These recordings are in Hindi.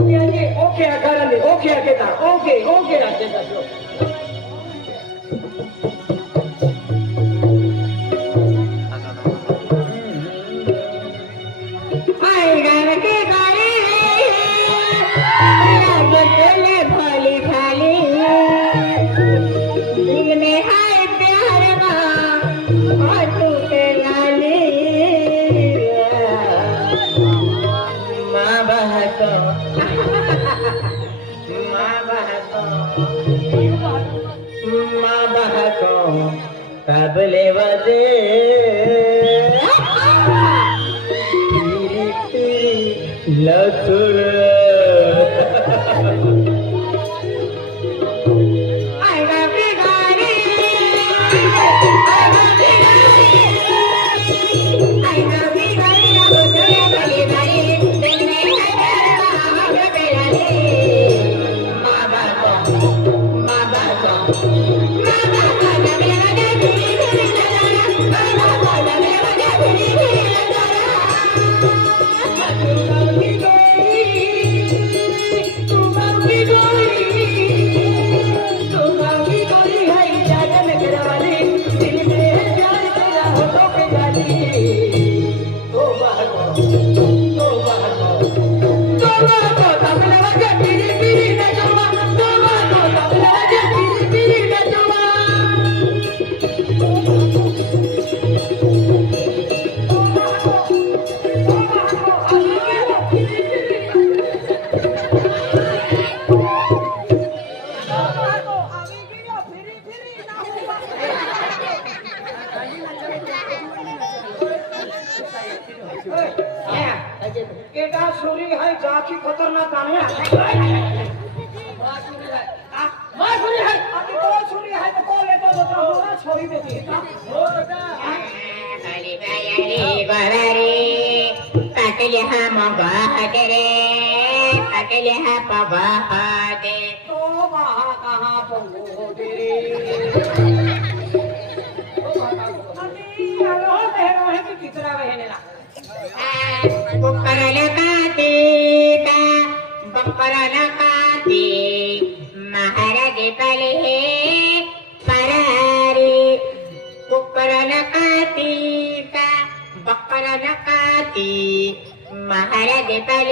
okay, okay, I got it. Okay, I get that. Okay, okay, I get that. La Torah. अटलह मगाहटरे अटलह पवाहटे तो वहाँ कहाँ बकर तीसरा बहनेला कुकरल परारी कुकरल काते का बकरल पहाड़ पल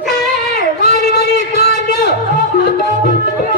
Hey, Molly, Molly, come on!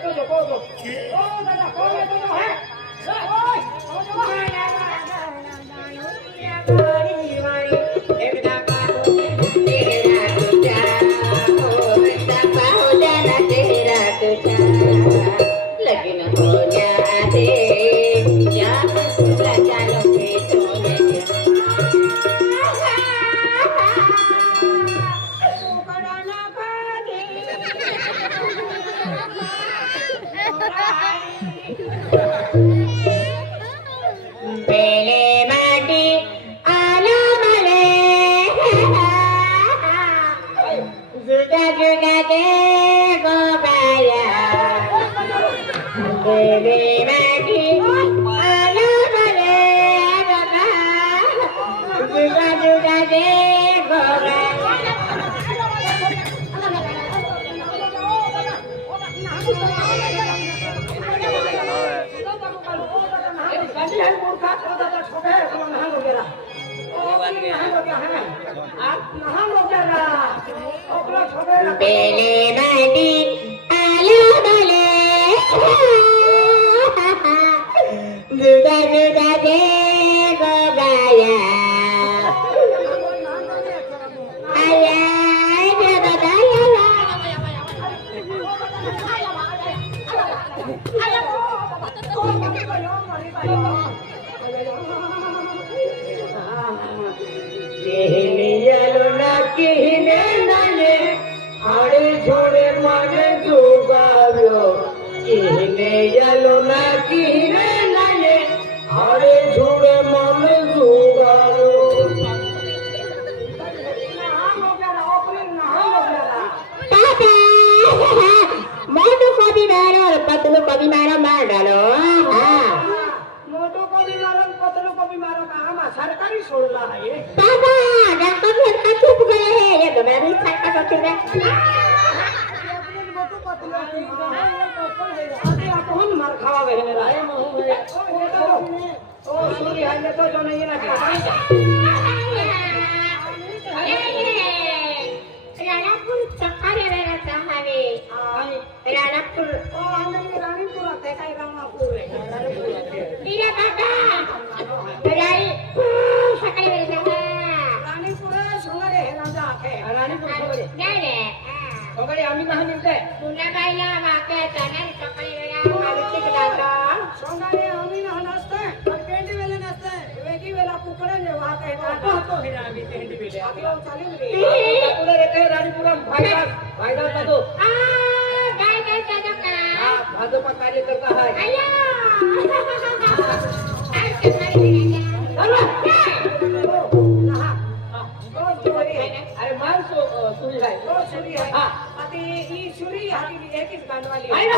તો જકો તો ઓ દાદા કોલે તો હે ઓય ઓ જવા હે வந்தே maro, patulu kopi maro mandalo. મોટો કોબી મારો ને પતલો કોબી મારો કામ આ સરકારી સોળલા હે Papa, dah kami akan cukup gaya ya, kemarin saya kata sudah. કોણ માર ખાવા ગયે મેરા એ મહુ ઓ સૂરી હાલે તો જો નહીં ના सगळे आम्ही कहा मिळते पुण्या बाईला वाके जाणार सकाळी वेळा मारुती दादा सोनारे आम्ही ना नसते पण पेंडी वेले नसते वेगी वेला कुकडे ने वाके दादा तो हे आम्ही पेंडी वेले आपला चालेल रे कुकडे रे राणीपुरम भाईदास भाईदास दादा धर्म कार्यकर्ता आहे अरे मान सुरी आहे हो सुरी आहे हा आता ही सुरी हाती एकच गांडवाली आहे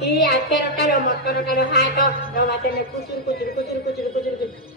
ही आजच्या रोटारो मक्का रोटारो हा तो कुचूर कुचूर कुचूर कुचूर कुचूर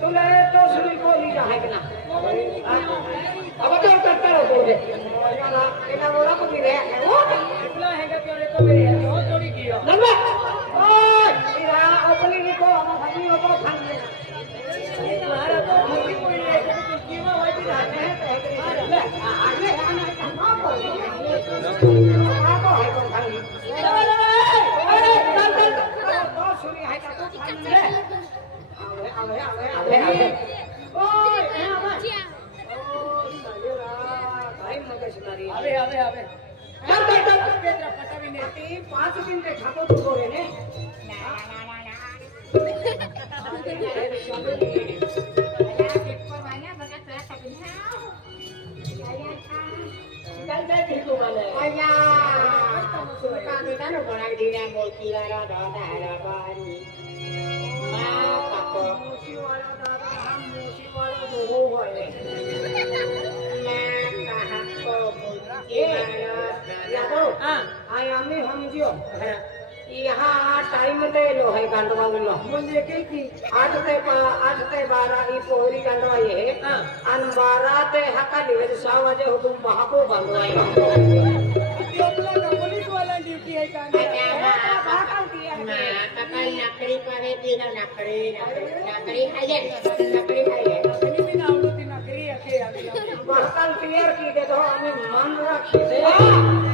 Kan ada nang. ए ए ए ए वहाँ चालियो अति तुम 5 मिनट थाको ना बोलवा भाई दादा भाई हाय भाई भाई भाई ओ ओ दादा तुमने तो सुरी को ली है कि ना अब तो करता रहो दे ना एना बोला को भी है वो इतना है कि प्यारे तो मेरे ચાલ ચાલ ભીખું મને यहाँ टाइम ते लो है गंडवा में लो मुझे के की आठ ते पा आठ ते बारह ई पोहरी गंडवा ये है। हाँ। अन बारह ते हका निवेद साव जे हुकुम महाको गंडवा ये अपना का पुलिस वाला ड्यूटी है गंडवा बात आती है मैं पता ही नकली करे थी ना नकली नकली है ये नकली है ये बर्तन क्लियर की दे दो हमें मन रखी दे। हाँ।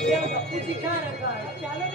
ये तो कुछ दिखा रखा है। चलो।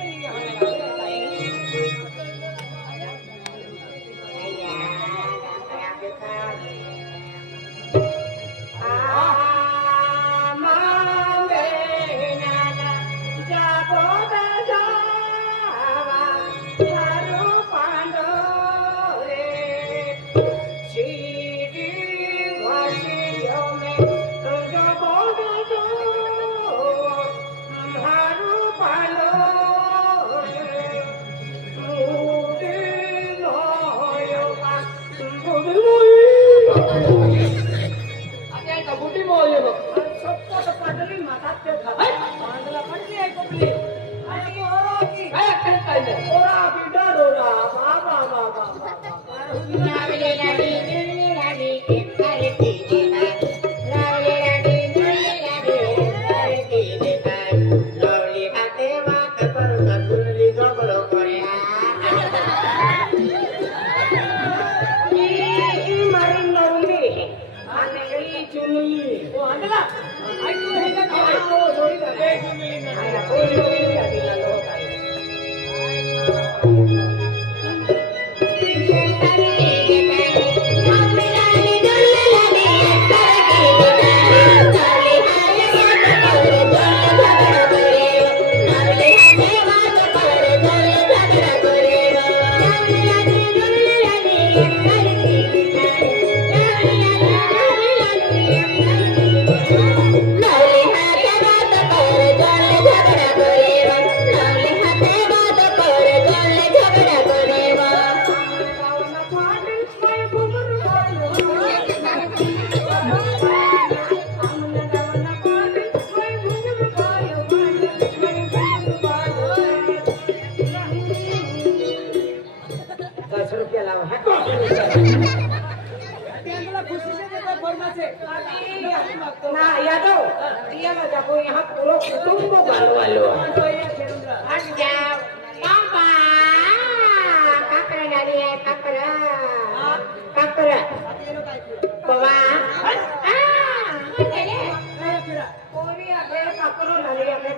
દરિયામાં જાઓ યહાં પૂરો કુટુંબ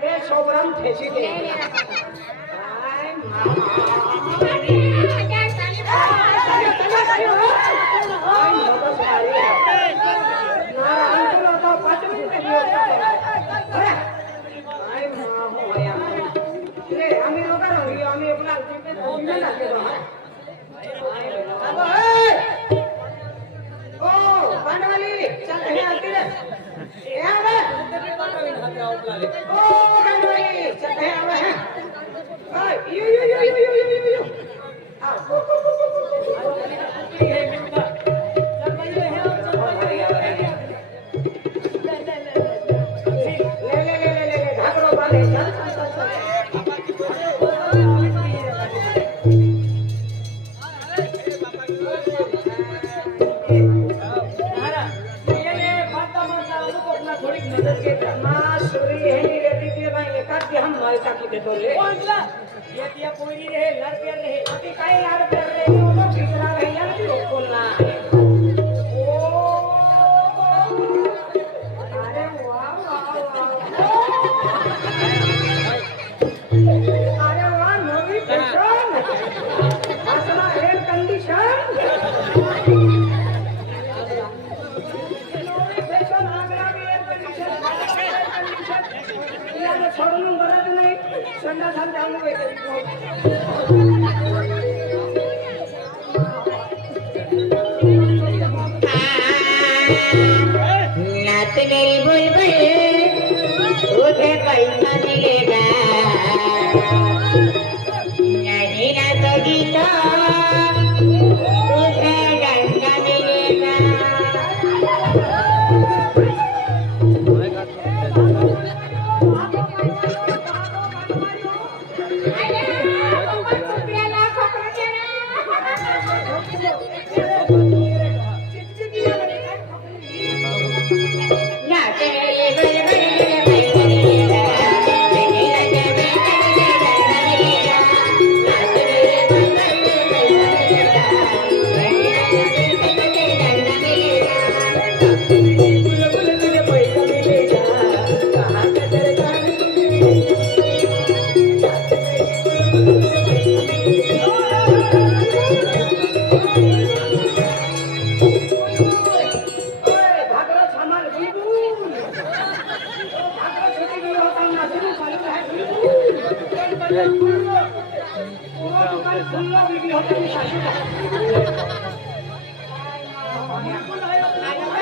બે સોબરામ ખેંચી દે. के हम माल ताकि के तोले ये दिया कोई रहे लड़ प्यार रहे। अभी काहे लड़ प्यार रहे हो, दोनों बिगड़ा रहे यार को ना संडा धन काम नाच मेरी पैसा मिलेगा colonia.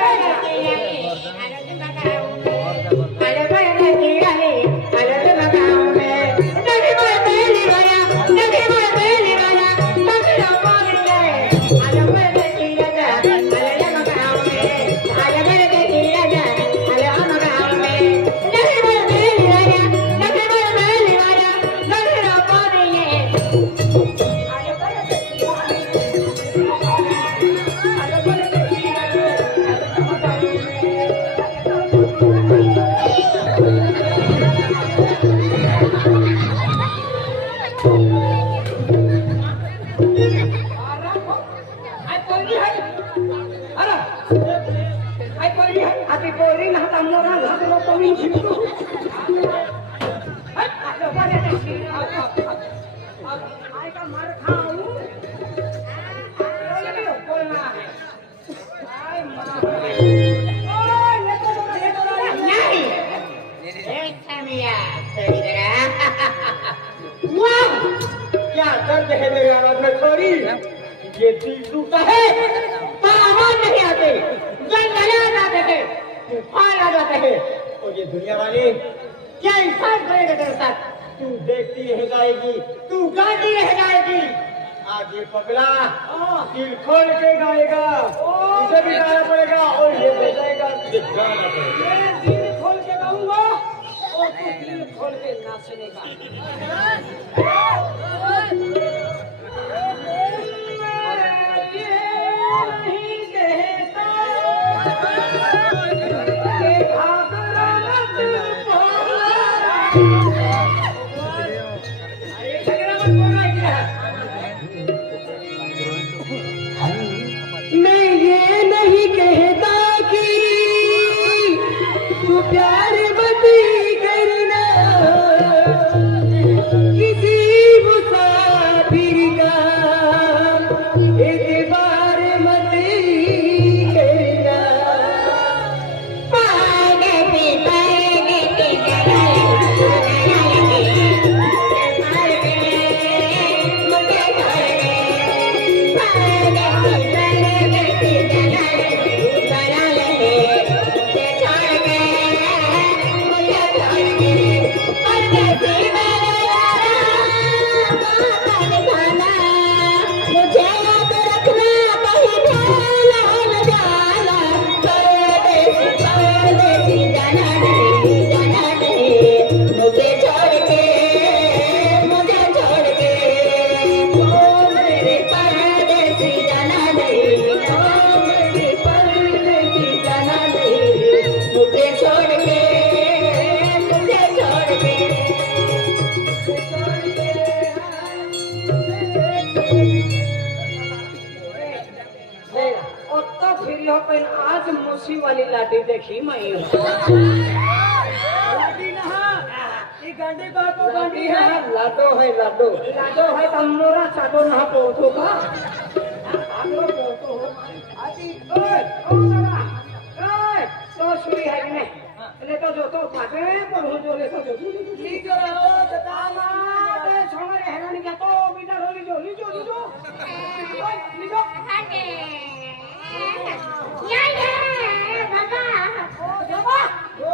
Thank you. देखती रह जाएगी तू गाती रह जाएगी। आगे ये पगला दिल खोल के गाएगा इसे भी गाना पड़ेगा और ये बजाएगा जाएगा गाना पड़ेगा। दिल खोल के गाऊँगा और तू दिल खोल के नाचने का। प्यार લાડો હે લાડો. લાડો હે તમનોરા ચાડો ના પોતો કા આપણો પોતો આજી ઓય ઓ ઓય તો સુઈ હે ને. એટલે તો જોતો પાકે પણ હું જોલે તો જોતું ઠીક જો રહો. દાદા માતે છોરે હેરાન કે તો બીટા રોલી જો લીજો લીજો. લીજો. હાકે યા યા બાબા. ઓ જોબો ઓ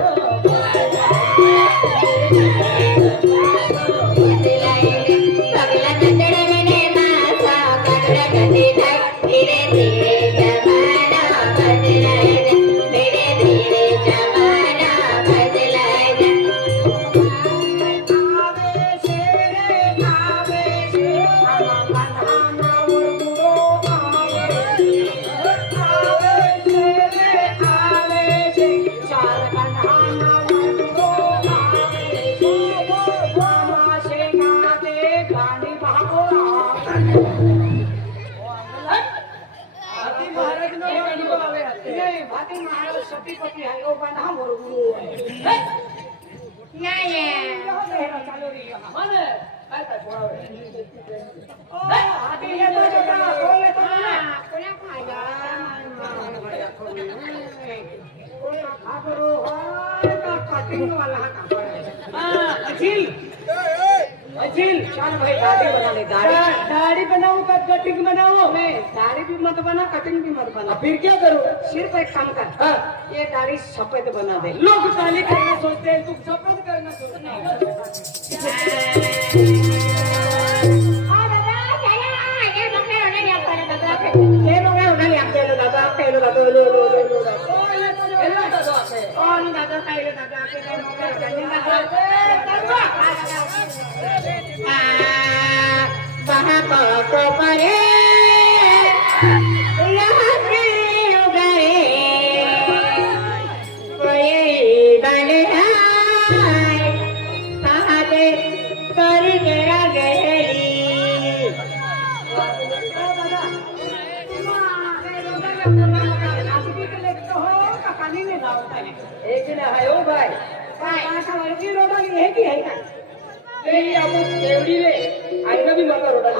એ ભાતી મારો સતીપતિ આવ્યો બા ના મોરો ગુરુ ના એ ચાલો રી મને કાઈ કાઈ બોલાવે ઓ હાથી ને તો જતા કોને તો ના કોને ખાયા કોને ખાગરો હોય તો કટિંગ વાળા હતા હા અખિલ बोले तो ना दाढ़ी बनाओ का कटिंग बनाओ नहीं दाढ़ी भी मत बना कटिंग भी मत बना फिर क्या करूं सिर्फ एक काम कर हाँ ये दाढ़ी सफेद बना दे लोग काली करना सोचते हैं तू सफेद करना सोचते महापरे कोणती रोडाली हे की आहे ते आपण देवडीले आणि नवीन रोडाली